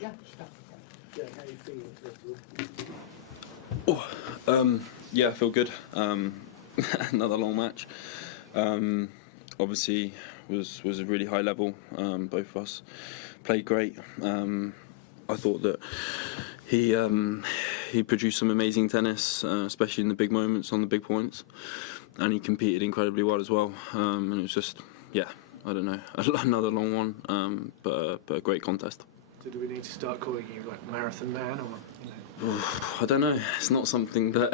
Yeah. Yeah, how are you feeling today? Yeah, I feel good. Another long match. Obviously, was a really high level. Both of us played great. I thought that he produced some amazing tennis, especially in the big moments on the big points, and he competed incredibly well as well. And it was just, yeah, I don't know, another long one, but a great contest. So do we need to start calling you like Marathon Man, or? I don't know. It's not something that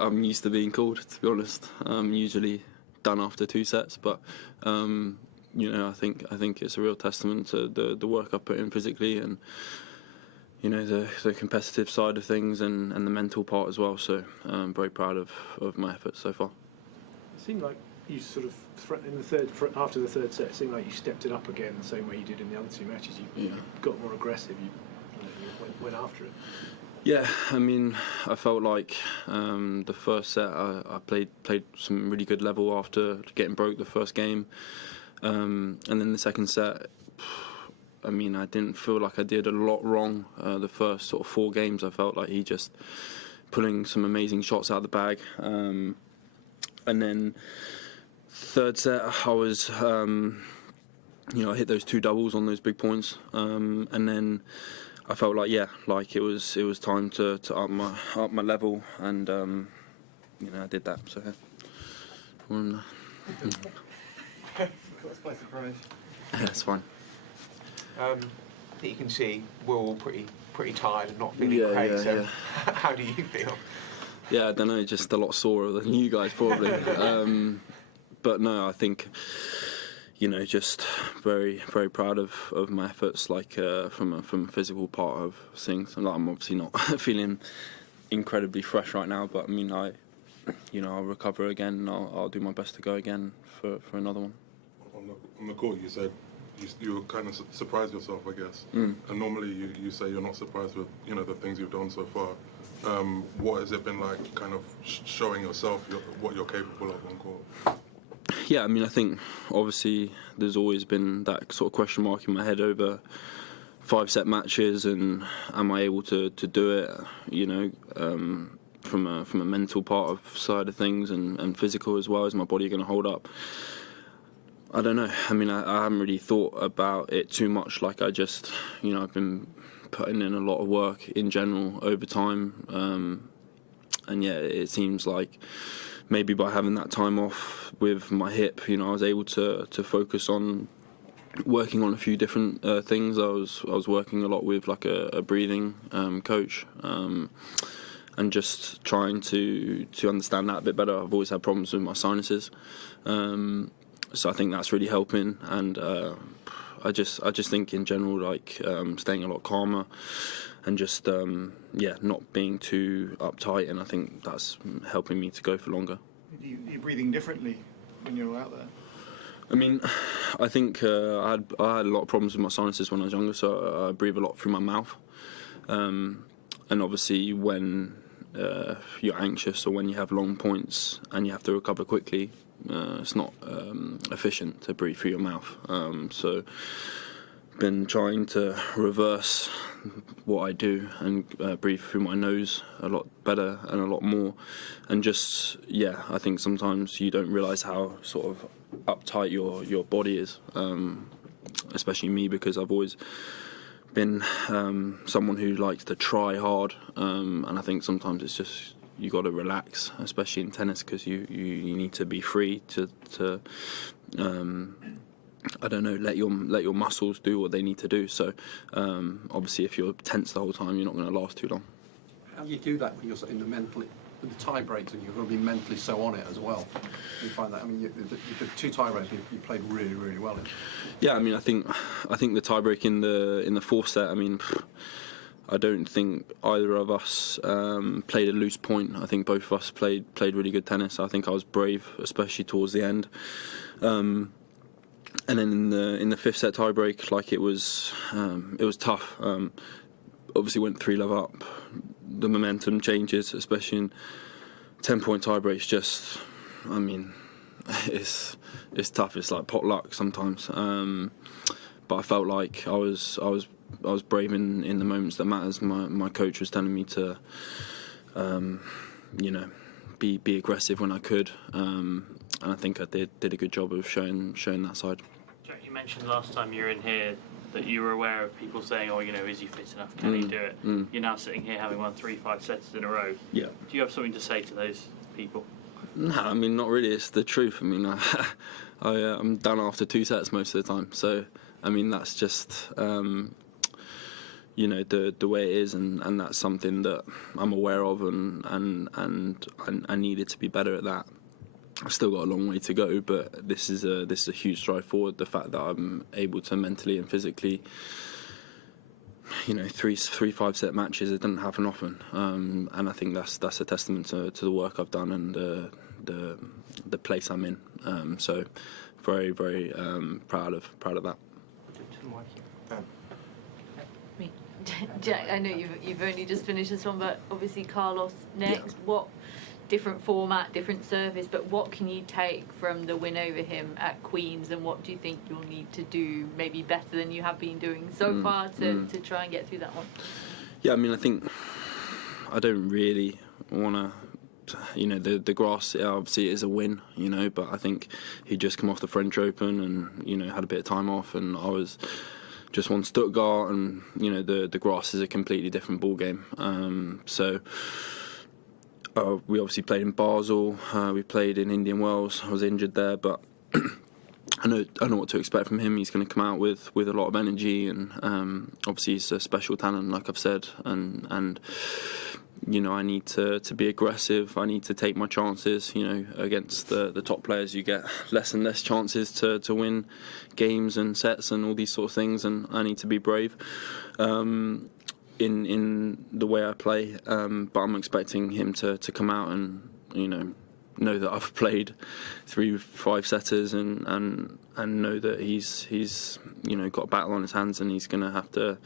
I'm used to being called, to be honest. Usually done after 2 sets, but I think it's a real testament to the work I put in physically, and the competitive side of things, and the mental part as well. So I'm very proud of my efforts so far. It seemed like you sort of after the third set, it seemed like you stepped it up again the same way you did in the other 2 matches. You got more aggressive. You went after it. Yeah, I mean, I felt like the first set I played some really good level after getting broke the first game, and then the second set, I mean, I didn't feel like I did a lot wrong. The first sort of 4 games, I felt like he just pulling some amazing shots out of the bag, and then third set I was I hit those 2 doubles on those big points, and then I felt like it was time to up my level, and I did that. So That's quite a surprise. yeah, it's fine. I think you can see we're all pretty tired and not feeling great. Yeah. How do you feel? Yeah, I don't know, just a lot sorer than you guys probably. But no, I think just very, very proud of my efforts, like from a physical part of things. I'm obviously not feeling incredibly fresh right now, but I mean, I'll recover again, and I'll do my best to go again for another one. On the court, you said you were kind of surprised yourself, I guess. And normally you say you're not surprised with the things you've done so far. What has it been like, kind of showing yourself what you're capable of on court? Yeah, I mean, I think obviously there's always been that sort of question mark in my head over 5-set matches, and am I able to do it? From a mental part of side of things, and physical as well. Is my body going to hold up? I don't know. I mean, I haven't really thought about it too much. Like, I just, I've been putting in a lot of work in general over time, and yeah, it seems like maybe by having that time off with my hip, I was able to focus on working on a few different things. I was working a lot with like a breathing coach, and just trying to understand that a bit better. I've always had problems with my sinuses, so I think that's really helping. And I just think in general, like staying a lot calmer, and just not being too uptight, and I think that's helping me to go for longer. You're breathing differently when you're out there. I mean, I think I had a lot of problems with my sinuses when I was younger, so I breathe a lot through my mouth. And obviously, when you're anxious or when you have long points and you have to recover quickly, it's not efficient to breathe through your mouth. So been trying to reverse what I do and breathe through my nose a lot better and a lot more, and just I think sometimes you don't realise how sort of uptight your body is, especially me, because I've always been someone who likes to try hard, and I think sometimes it's just you got to relax, especially in tennis, because you need to be free to I don't know, let your muscles do what they need to do. So obviously, if you're tense the whole time, you're not going to last too long. How do you do that when you're in with the tie breaks, and you've got to be mentally so on it as well? You find that? I mean, the 2 tie breaks you played really, really well in. Yeah, I mean, I think the tie break in the 4th set. I mean, I don't think either of us played a loose point. I think both of us played really good tennis. I think I was brave, especially towards the end. And then in the 5th set tiebreak, like it was tough. Obviously went 3-love up. The momentum changes, especially in 10-point tiebreaks. Just, I mean, it's tough. It's like pot luck sometimes. but I felt like I was brave in the moments that matters. My coach was telling me to, you know, be aggressive when I could, and I think I did a good job of showing that side. Jack, you mentioned last time you were in here that you were aware of people saying, "Oh, you know, is he fit enough? Can he do it?" You're now sitting here having won 3-5 sets in a row. Yeah. Do you have something to say to those people? No, I mean, not really. It's the truth. I mean, I'm done after 2 sets most of the time. So, I mean, that's just, you know, the way it is, and that's something that I'm aware of, and I needed to be better at that. I've still got a long way to go, but this is a huge stride forward. The fact that I'm able to mentally and physically, you know, 3-5 set matches, it doesn't happen often, and I think that's a testament to the work I've done and the place I'm in. So very proud of that. Me. Jack, I know you've only just finished this one, but obviously Carlos next. Yeah. What different format, different service, but what can you take from the win over him at Queen's, and what do you think you'll need to do maybe better than you have been doing so far to try and get through that one? Yeah, I mean, I think I don't really want to, you know, the grass obviously is a win, you know, but I think he'd just come off the French Open and, you know, had a bit of time off, and I was just won Stuttgart, and, you know, the grass is a completely different ball game. So we obviously played in Basel, we played in Indian Wells. I was injured there, but I know what to expect from him. He's going to come out with a lot of energy, and obviously he's a special talent, like I've said, and you know, I need to be aggressive. I need to take my chances. You know, against the top players, you get less and less chances to win games and sets and all these sort of things, and I need to be brave in the way I play. But I'm expecting him to come out and, you know that I've played 3-5 setters and know that he's you know, got a battle on his hands, and he's going to have to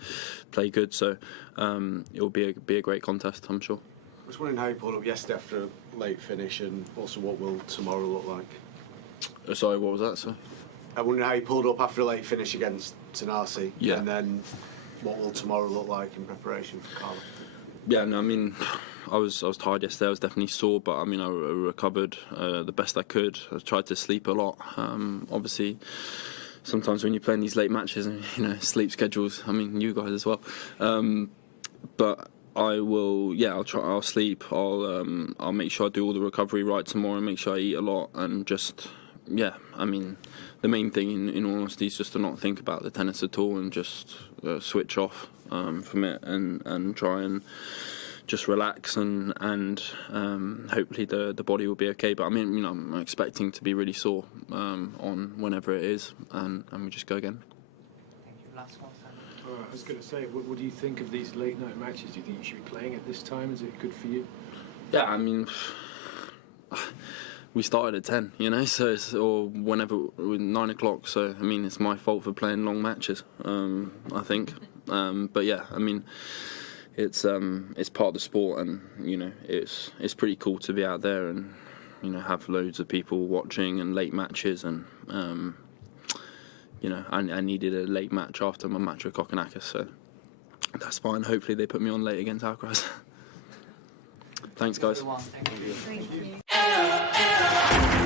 play good. So it will be a great contest, I'm sure. I was wondering how you pulled up yesterday after a late finish, and also what will tomorrow look like? Sorry, what was that, sir? I wonder how you pulled up after a late finish against Tanasi, Yeah. and then what will tomorrow look like in preparation for Carlo? Yeah, no, I mean, I was tired yesterday. I was definitely sore, but I mean, I recovered the best I could. I tried to sleep a lot. Obviously, sometimes when you're playing these late matches, and you know, sleep schedules. I mean, you guys as well. But I will. Yeah, I'll sleep. I'll make sure I do all the recovery right tomorrow. Make sure I eat a lot, and just, yeah. I mean, the main thing, in all honesty, is just to not think about the tennis at all, and just switch off from it, and try and just relax, and hopefully the body will be okay. But I mean, you know, I'm expecting to be really sore on whenever it is, and we just go again. Thank you. Last one, I was going to say, what do you think of these late night matches? Do you think you should be playing at this time? Is it good for you? Yeah, I mean, we started at 10, you know, so or whenever, 9 o'clock. So I mean, it's my fault for playing long matches, I think. But yeah, I mean, it's part of the sport, and you know, it's pretty cool to be out there and, you know, have loads of people watching and late matches, and you know, I needed a late match after my match with Kokkinakis, so that's fine. Hopefully they put me on late against Alcaraz. Thanks, guys. Thank you. Thank you.